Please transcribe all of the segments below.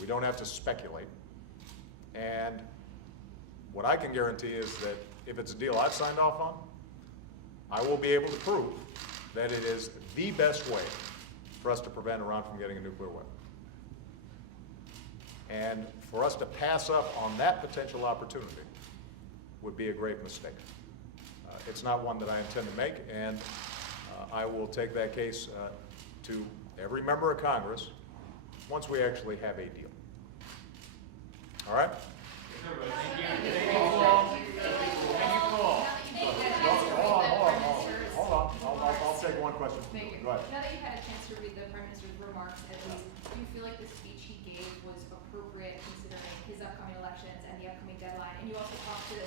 We don't have to speculate. And what I can guarantee is that if it's a deal I've signed off on, I will be able to prove that it is the best way for us to prevent Iran from getting a nuclear weapon. And for us to pass up on that potential opportunity would be a grave mistake. It's not one that I intend to make, and I will take that case to every member of Congress once we actually have a deal. All right? Thank you. Thank you, Paul. Thank you, Paul. Hold on. I'll take one question. Thank you. Go ahead. Now that you've had a chance to read the Prime Minister's remarks, at least, do you feel like the speech he gave was appropriate considering his upcoming elections and the upcoming deadline? And you also talked to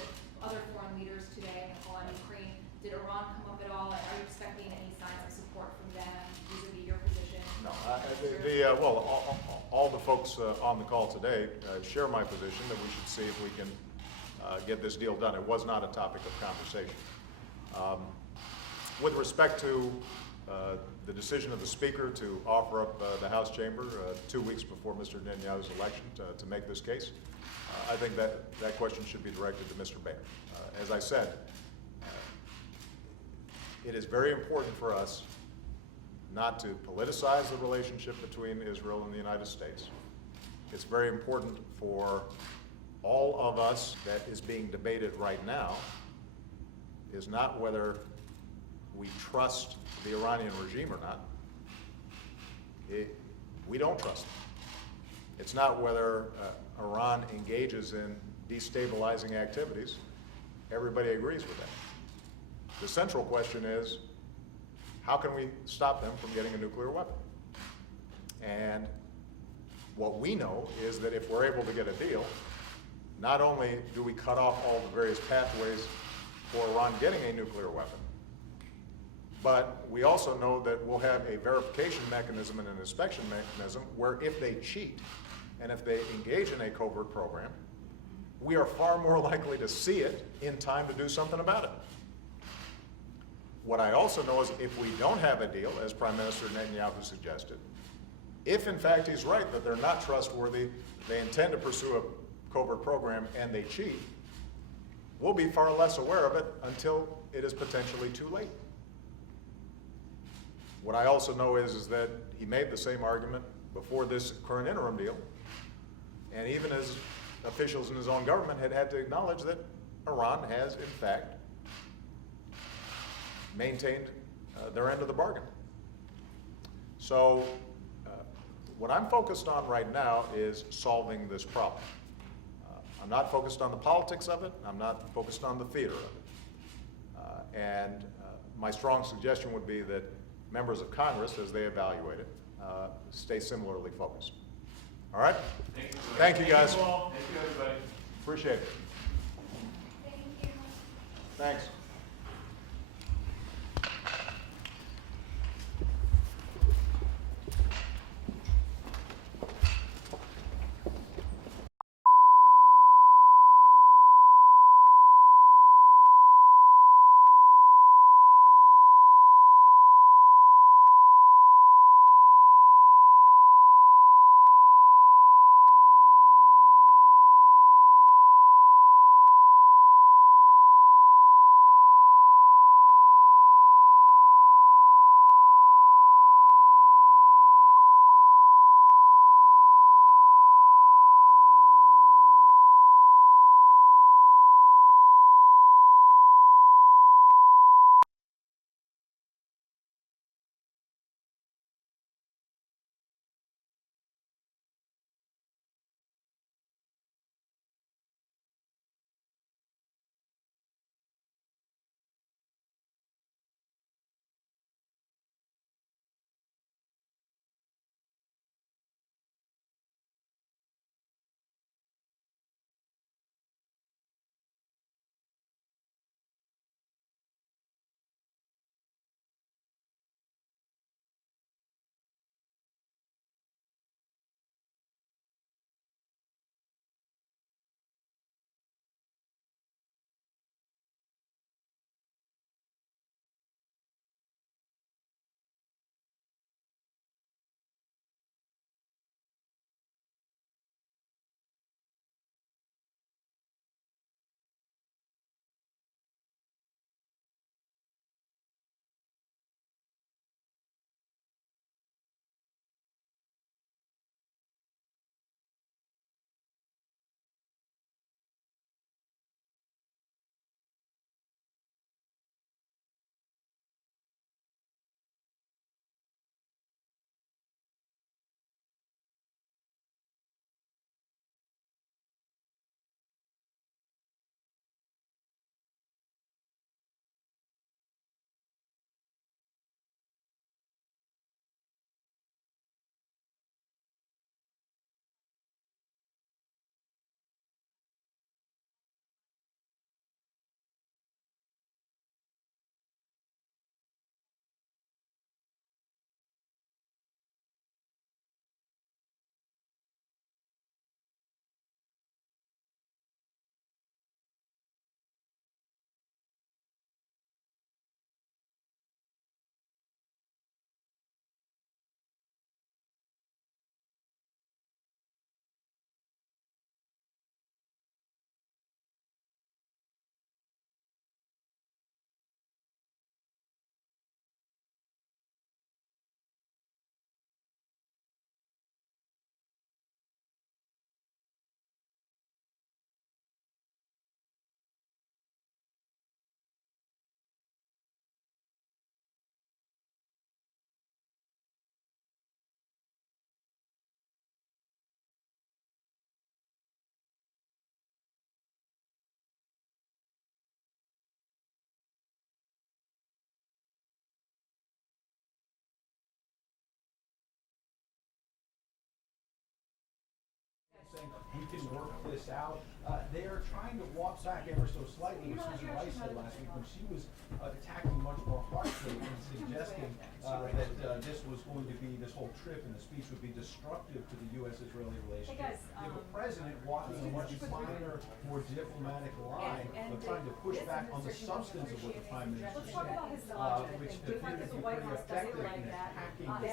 other foreign leaders today on Ukraine. Did Iran come up at all? Are you expecting any signs of support from them vis-a-vis your position? No. All the folks on the call today share my position that we should see if we can get this deal done. It was not a topic of conversation. With respect to the decision of the Speaker to offer up the House chamber 2 weeks before Mr. Netanyahu's election to make this case, I think that question should be directed to Mr. Baer. As I said, it is very important for us not to politicize the relationship between Israel and the United States. It's very important for all of us that is being debated right now is not whether we trust the Iranian regime or not. We don't trust it. It's not whether Iran engages in destabilizing activities. Everybody agrees with that. The central question is, how can we stop them from getting a nuclear weapon? And what we know is that if we're able to get a deal, not only do we cut off all the various pathways for Iran getting a nuclear weapon, but we also know that we'll have a verification mechanism and an inspection mechanism where if they cheat and if they engage in a covert program, we are far more likely to see it in time to do something about it. What I also know is if we don't have a deal, as Prime Minister Netanyahu suggested, if in fact he's right that they're not trustworthy, they intend to pursue a covert program and they cheat, we'll be far less aware of it until it is potentially too late. What I also know is that he made the same argument before this current interim deal, and even as officials in his own government had to acknowledge that Iran has, in fact, maintained their end of the bargain. So what I'm focused on right now is solving this problem. I'm not focused on the politics of it. I'm not focused on the theater of it. And my strong suggestion would be that members of Congress, as they evaluate it, stay similarly focused. All right? Thank you, guys. Thank you, everybody. Appreciate it. Thank you. Thanks. we can work this out. They are trying to walk back ever so slightly, what Susan Rice said last week when she was attacking much more harshly and suggesting that this was going to be, this whole trip and the speech would be destructive to the U.S.-Israeli relationship. Hey guys, You have a president walking a much finer, more diplomatic line, but trying to push back on the substance of what the Prime Minister let's talk said, about his which thing. appeared to The be White pretty House does it effective like in that. attacking the